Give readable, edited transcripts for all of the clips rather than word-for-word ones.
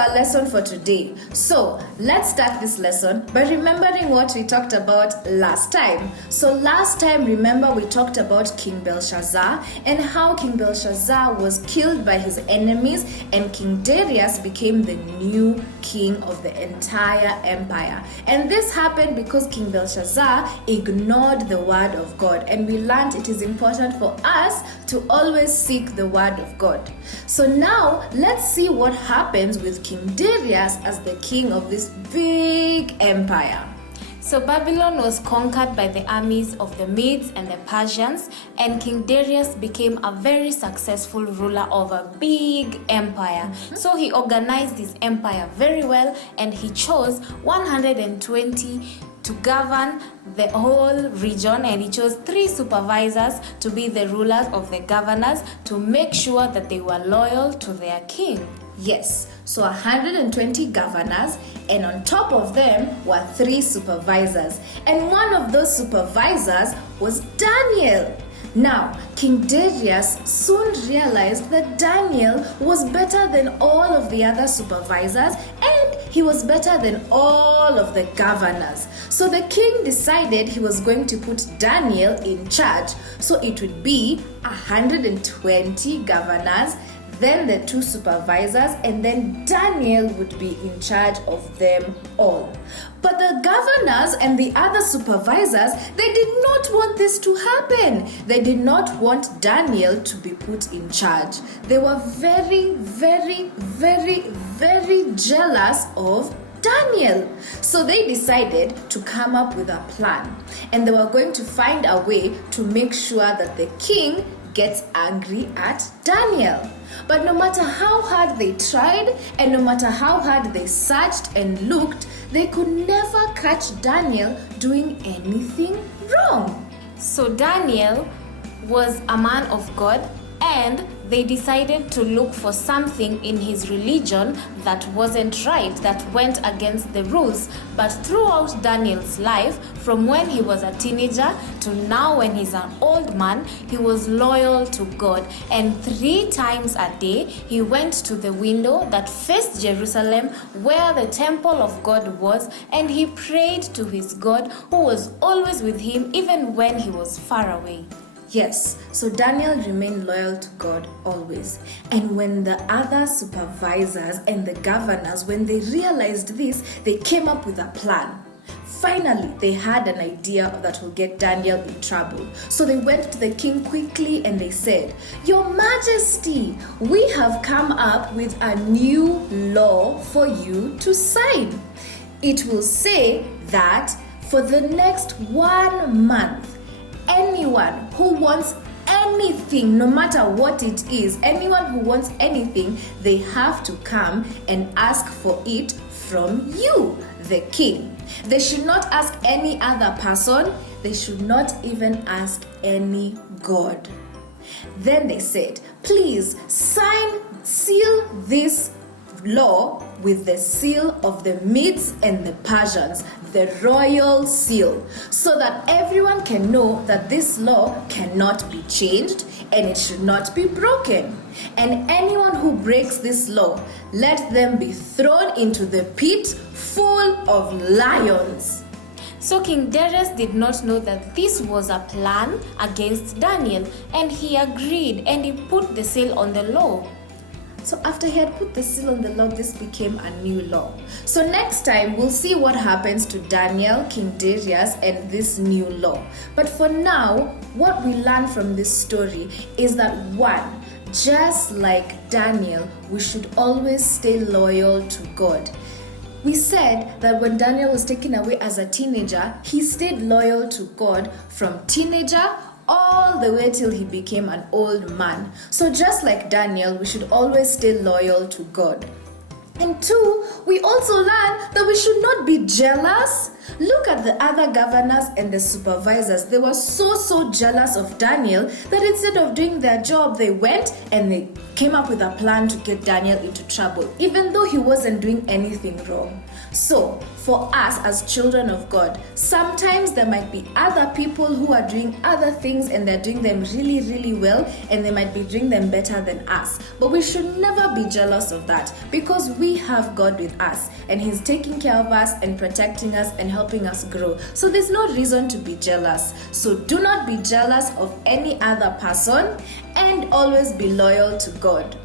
our lesson for today. So let's start this lesson by remembering what we talked about last time. So last time, remember, we talked about King Belshazzar and how King Belshazzar was killed by his enemies and King Darius became the new king of the entire empire. And this happened because King Belshazzar ignored the word of God. And we learned it is important for us to always seek the word of God. So now let's see what happens with King Darius as the king of this big empire. So Babylon was conquered by the armies of the Medes and the Persians, and King Darius became a very successful ruler of a big empire. So he organized his empire very well, and he chose 120 to govern the whole region, and he chose 3 supervisors to be the rulers of the governors to make sure that they were loyal to their king. Yes, so 120 governors, and on top of them were 3 supervisors. And one of those supervisors was Daniel. Now, King Darius soon realized that Daniel was better than all of the other supervisors, and he was better than all of the governors. So the king decided he was going to put Daniel in charge. So it would be 120 governors, then the 2 supervisors, and then Daniel would be in charge of them all. But the governors and the other supervisors, they did not want this to happen. They did not want Daniel to be put in charge. They were very, very, very, very jealous of Daniel. So they decided to come up with a plan, and they were going to find a way to make sure that the king gets angry at Daniel. But no matter how hard they tried and no matter how hard they searched and looked, they could never catch Daniel doing anything wrong. So Daniel was a man of God, and they decided to look for something in his religion that wasn't right, that went against the rules. But throughout Daniel's life, from when he was a teenager to now when he's an old man, he was loyal to God. And 3 times a day, he went to the window that faced Jerusalem, where the temple of God was, and he prayed to his God, who was always with him even when he was far away. Yes, so Daniel remained loyal to God always. And when the other supervisors and the governors, when they realized this, they came up with a plan. Finally, they had an idea that will get Daniel in trouble. So they went to the king quickly and they said, "Your Majesty, we have come up with a new law for you to sign. It will say that for the next 1 month, anyone who wants anything, no matter what it is, anyone who wants anything, they have to come and ask for it from you, the king. They should not ask any other person. They should not even ask any god." Then they said, "Please seal this law with the seal of the Medes and the Persians, the royal seal, so that everyone can know that this law cannot be changed and it should not be broken. And anyone who breaks this law, let them be thrown into the pit full of lions." So King Darius did not know that this was a plan against Daniel, and he agreed and he put the seal on the law. So after he had put the seal on the law, this became a new law. So next time, we'll see what happens to Daniel, King Darius, and this new law. But for now, what we learn from this story is that 1, just like Daniel, we should always stay loyal to God. We said that when Daniel was taken away as a teenager, he stayed loyal to God from teenager all the way till he became an old man. So just like Daniel, we should always stay loyal to God. And 2, we also learn that we should not be jealous. Look at the other governors and the supervisors. They were so jealous of Daniel that instead of doing their job, they went and they came up with a plan to get Daniel into trouble, even though he wasn't doing anything wrong. So, for us as children of God, sometimes there might be other people who are doing other things and they're doing them really well, and they might be doing them better than us. But we should never be jealous of that, because we we have God with us, and He's taking care of us and protecting us and helping us grow. So there's no reason to be jealous. So do not be jealous of any other person, and always be loyal to God.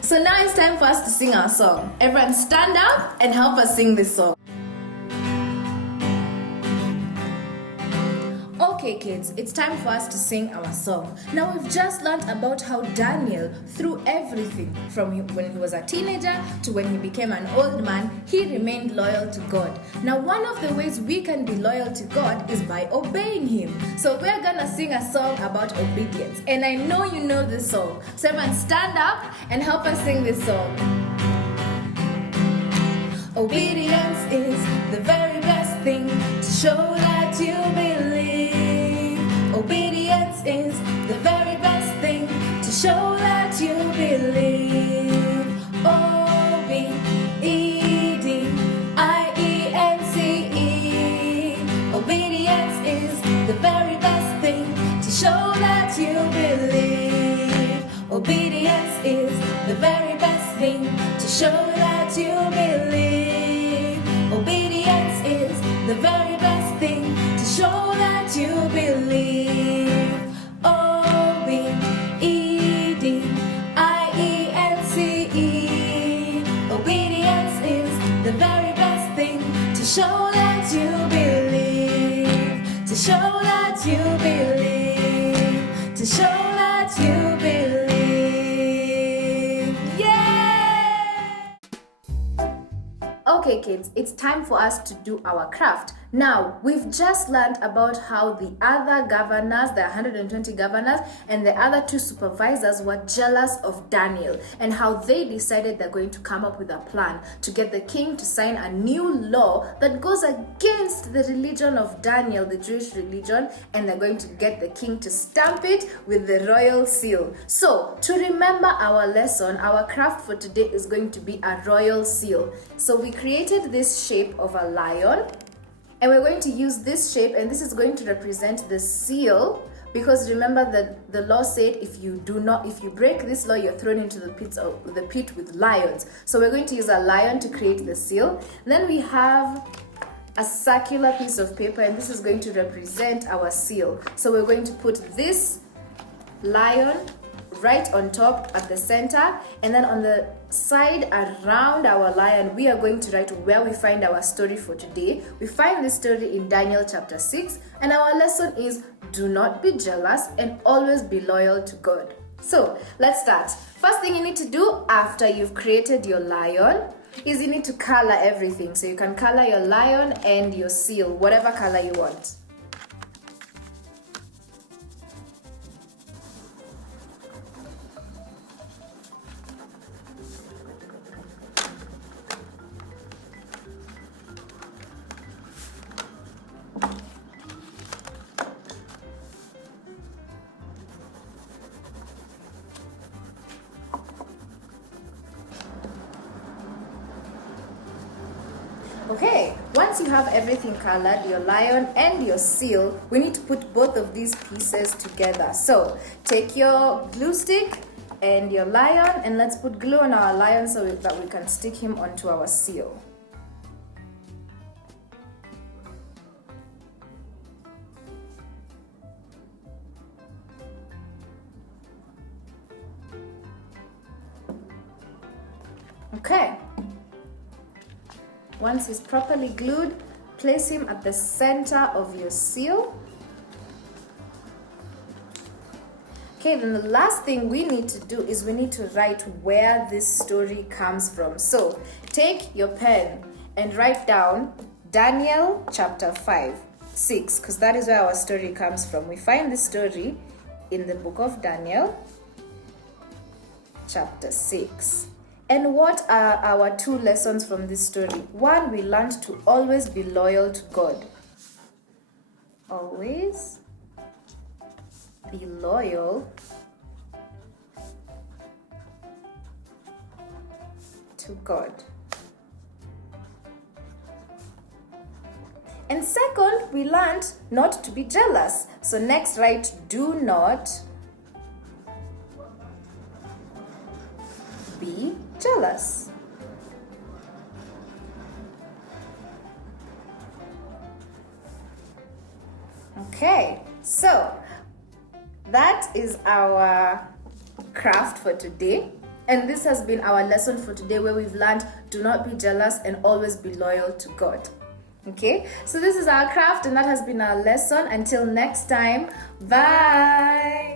So now it's time for us to sing our song. Everyone stand up and help us sing this song. Okay kids, it's time for us to sing our song. Now we've just learned about how Daniel, through everything, from when he was a teenager to when he became an old man, he remained loyal to God. Now one of the ways we can be loyal to God is by obeying Him. So we're gonna sing a song about obedience. And I know you know this song. So everyone stand up and help us sing this song. Obedience is the very best thing to show that you believe. Obedience is the very best thing to show that you believe. O-B-E-D-I-E-N-C-E. Obedience is the very best thing to show that you believe. Obedience is the very best thing to show that you believe. Obedience is the very best thing to show that you believe. O-B-E-D-I-E-N-C-E. Obedience is the very best thing to show that you believe. To show that you believe. To show that you believe. Yeah! Okay kids, it's time for us to do our craft. Now, we've just learned about how the other governors, the 120 governors, and the other 2 supervisors were jealous of Daniel, and how they decided they're going to come up with a plan to get the king to sign a new law that goes against the religion of Daniel, the Jewish religion, and they're going to get the king to stamp it with the royal seal. So, to remember our lesson, our craft for today is going to be a royal seal. So we created this shape of a lion, and we're going to use this shape, and this is going to represent the seal, because remember that the law said if you break this law, you're thrown into the pit with lions. So we're going to use a lion to create the seal. Then we have a circular piece of paper, and this is going to represent our seal. So we're going to put this lion right on top at the center, and then on the side around our lion we are going to write where we find our story for today. We find this story in Daniel chapter 6, and our lesson is do not be jealous and always be loyal to God. So let's start. First thing you need to do after you've created your lion is you need to color everything. So you can color your lion and your seal, whatever color you want. Okay, once you have everything colored, your lion and your seal, we need to put both of these pieces together. So take your glue stick and your lion, and let's put glue on our lion so that we can stick him onto our seal. Okay. Once he's properly glued, place him at the center of your seal. Okay, then the last thing we need to do is we need to write where this story comes from. So take your pen and write down Daniel chapter 6, because that is where our story comes from. We find this story in the book of Daniel chapter 6. And what are our 2 lessons from this story? 1, we learned to always be loyal to God. Always be loyal to God. And second, we learned not to be jealous. So next write, do not be jealous. Okay, so that is our craft for today. And this has been our lesson for today, where we've learned do not be jealous and always be loyal to God. Okay, so this is our craft and that has been our lesson. Until next time, bye.